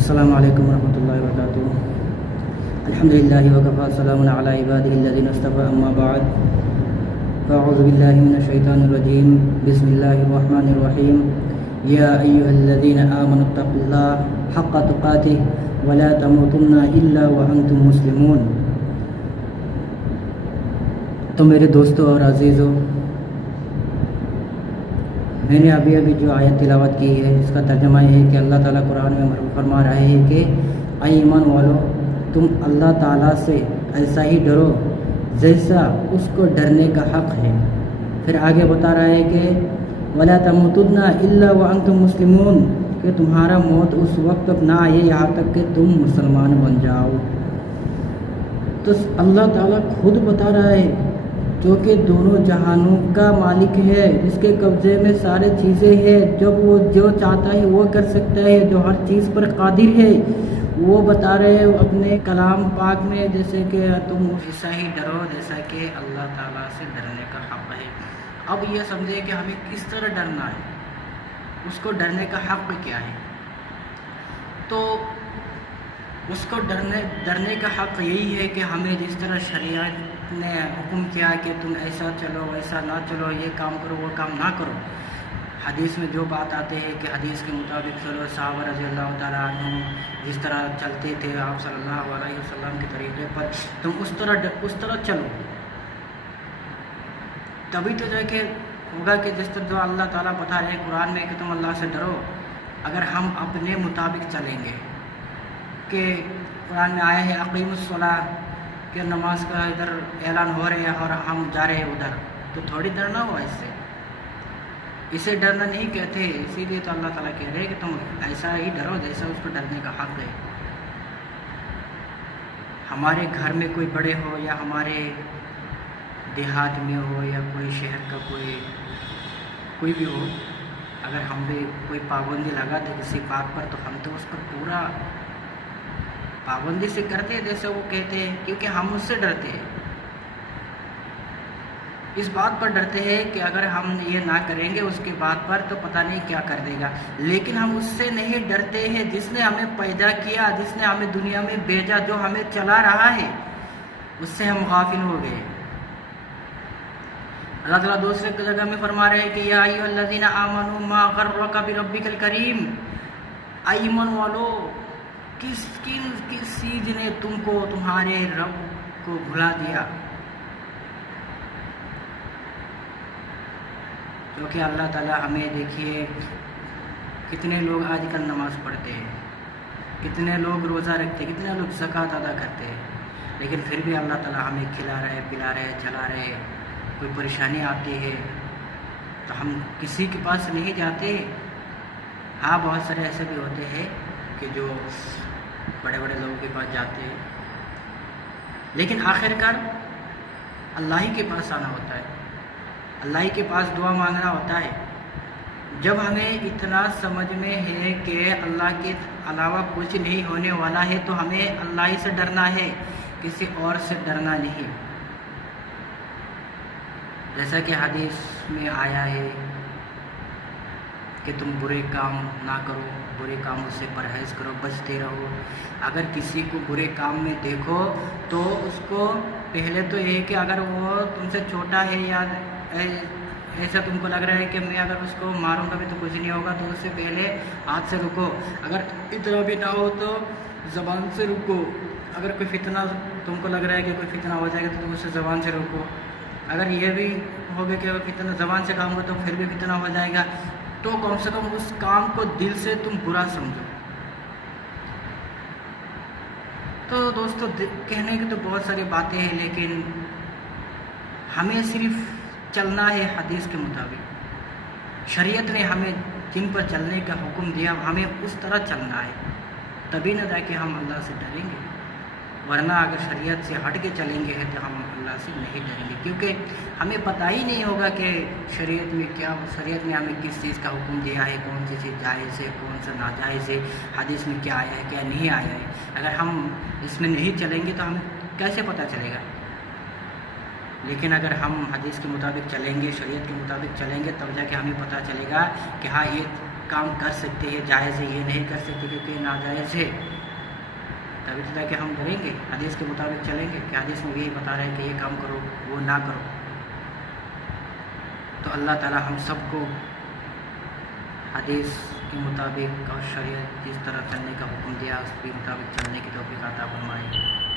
السلام علیکم ورحمۃ اللہ وبرکاتہ۔ الحمد للہ وکفی سلام علی عبادہ الذین اصطفی اما بعد فاعوذ باللہ من الشیطان الرجیم بسم اللہ الرحمن الرحیم یا ایھا الذین آمنوا اتقوا اللہ حق تقاتہ ولا تموتن الا وانتم مسلمون۔ تو میرے دوستوں اور عزیزوں، میں نے ابھی جو آیت تلاوت کی ہے اس کا ترجمہ یہ ہے کہ اللہ تعالیٰ قرآن میں فرما رہے ہیں کہ اے ایمان والو، تم اللہ تعالیٰ سے ایسا ہی ڈرو جیسا اس کو ڈرنے کا حق ہے۔ پھر آگے بتا رہا ہے کہ وَلَا تَمُوتُنَّ إِلَّا وَأَنْتُمْ مُسْلِمُونَ، کہ تمہارا موت اس وقت تک نہ آئے یہاں تک کہ تم مسلمان بن جاؤ۔ تو اللہ تعالیٰ خود بتا رہا ہے جو کہ دونوں جہانوں کا مالک ہے، جس کے قبضے میں سارے چیزیں ہیں، جب وہ جو چاہتا ہے وہ کر سکتا ہے، جو ہر چیز پر قادر ہے، وہ بتا رہے ہیں اپنے کلام پاک میں جیسے کہ تم ایسا ہی ڈرو جیسا کہ اللہ تعالیٰ سے ڈرنے کا حق ہے۔ اب یہ سمجھے کہ ہمیں کس طرح ڈرنا ہے، اس کو ڈرنے کا حق کیا ہے۔ تو اس کو ڈرنے کا حق یہی ہے کہ ہمیں جس طرح شریعت نے حکم کیا کہ تم ایسا چلو ویسا نہ چلو، یہ کام کرو وہ کام نہ کرو، حدیث میں جو بات آتے ہیں کہ حدیث کے مطابق چلو، صحابہ رضی اللہ تعالیٰ عنہ جس طرح چلتے تھے آپ صلی اللہ علیہ وسلم کے طریقے پر، تم اس طرح چلو، تبھی تو جا کے ہوگا کہ جس طرح جو اللہ تعالیٰ بتا رہے ہیں قرآن میں کہ تم اللہ سے ڈرو۔ اگر ہم اپنے مطابق چلیں گے کہ قرآن میں آیا ہے اقیم الصلاۃ، کہ نماز کا ادھر اعلان ہو رہے ہیں اور ہم جا رہے ہیں ادھر، تو تھوڑی ڈرنا ہوا اس سے، اسے ڈرنا نہیں کہتے، اسی لیے تو اللہ تعالیٰ کہہ رہے ہیں کہ تم ایسا ہی ڈرو جیسا اس کو ڈرنے کا حق ہے۔ ہمارے گھر میں کوئی بڑے ہو یا ہمارے دیہات میں ہو یا کوئی شہر کا کوئی بھی ہو، اگر ہم بھی کوئی پابندی لگاتے کسی بات پر تو ہم تو اس پر پورا پابندی سے کرتے ہیں جیسے وہ کہتے ہیں، کیونکہ ہم اس سے ڈرتے ہیں، اس بات پر ڈرتے ہیں کہ اگر ہم یہ نہ کریں گے اس کے بعد پر تو پتہ نہیں کیا کر دے گا۔ لیکن ہم اس سے نہیں ڈرتے ہیں جس نے ہمیں پیدا کیا، جس نے ہمیں دنیا میں بھیجا، جو ہمیں چلا رہا ہے، اس سے ہم غافل ہو گئے۔ اللہ تعالیٰ دوسرے جگہ میں فرما رہے ہیں کہ یا ایھا الذین آمنوا ما غرک بربک الکریم، ایمان والو، کس چیز نے تم کو تمہارے رب کو بھلا دیا؟ کیونکہ اللہ تعالیٰ ہمیں دیکھیے کتنے لوگ آج کل نماز پڑھتے ہیں، کتنے لوگ روزہ رکھتے ہیں، کتنے لوگ زکوٰۃ ادا کرتے ہیں، لیکن پھر بھی اللہ تعالیٰ ہمیں کھلا رہے، پلا رہے، چلا رہے۔ کوئی پریشانی آتی ہے تو ہم کسی کے پاس نہیں جاتے۔ ہاں، بہت سارے ایسے بھی ہوتے ہیں کہ جو بڑے بڑے لوگوں کے پاس جاتے ہیں، لیکن آخر کار اللہ ہی کے پاس آنا ہوتا ہے، اللہ ہی کے پاس دعا مانگنا ہوتا ہے۔ جب ہمیں اتنا سمجھ میں ہے کہ اللہ کے علاوہ کچھ نہیں ہونے والا ہے تو ہمیں اللہ ہی سے ڈرنا ہے، کسی اور سے ڈرنا نہیں۔ جیسا کہ حدیث میں آیا ہے کہ تم برے کام نہ کرو، برے کاموں سے پرہیز کرو، بچتے رہو۔ اگر کسی کو برے کام میں دیکھو تو اس کو پہلے تو یہ کہ اگر وہ تم سے چھوٹا ہے یا ایسا تم کو لگ رہا ہے کہ میں اگر اس کو ماروں گا بھی تو کچھ نہیں ہوگا، تو اس سے پہلے ہاتھ سے رکو۔ اگر اتنا بھی نہ ہو تو زبان سے رکو۔ اگر کوئی فتنہ تم کو لگ رہا ہے کہ کوئی فتنہ ہو جائے گا تو تم اسے زبان سے روکو۔ اگر یہ بھی ہوگا کہ فتنہ زبان سے کام ہو تو پھر بھی فتنہ ہو جائے گا، تو کم سے کم اس کام کو دل سے تم برا سمجھو۔ تو دوستو، کہنے کی تو بہت ساری باتیں ہیں، لیکن ہمیں صرف چلنا ہے حدیث کے مطابق۔ شریعت نے ہمیں جن پر چلنے کا حکم دیا ہمیں اس طرح چلنا ہے، تبھی نہ جا کے ہم اللہ سے ڈریں گے، ورنہ اگر شریعت سے ہٹ کے چلیں گے تو ہم اللہ سے نہیں ڈریں گے، کیونکہ ہمیں پتہ ہی نہیں ہوگا کہ شریعت نے ہمیں کس چیز کا حکم دیا ہے، کون سی چیز جائز ہے، کون سا ناجائز ہے، حدیث میں کیا آیا ہے کیا نہیں آیا ہے۔ اگر ہم اس میں نہیں چلیں گے تو ہمیں کیسے پتہ چلے گا؟ لیکن اگر ہم حدیث کے مطابق چلیں گے، شریعت کے مطابق چلیں گے، تب جا کے ہمیں پتہ چلے گا کہ ہاں کام کر سکتے ہیں، جائز ہے، یہ نہیں کر سکتے کیونکہ یہ ناجائز ہے، تبھی تو کہ ہم کریں گے، حدیث کے مطابق چلیں گے کہ حدیث میں یہی بتا رہے ہیں کہ یہ کام کرو، وہ نہ کرو۔ تو اللہ تعالی ہم سب کو حدیث کے مطابق اور شریعت جس طرح چلنے کا حکم دیا اس کے مطابق چلنے کی توفیق عطا فرمائے۔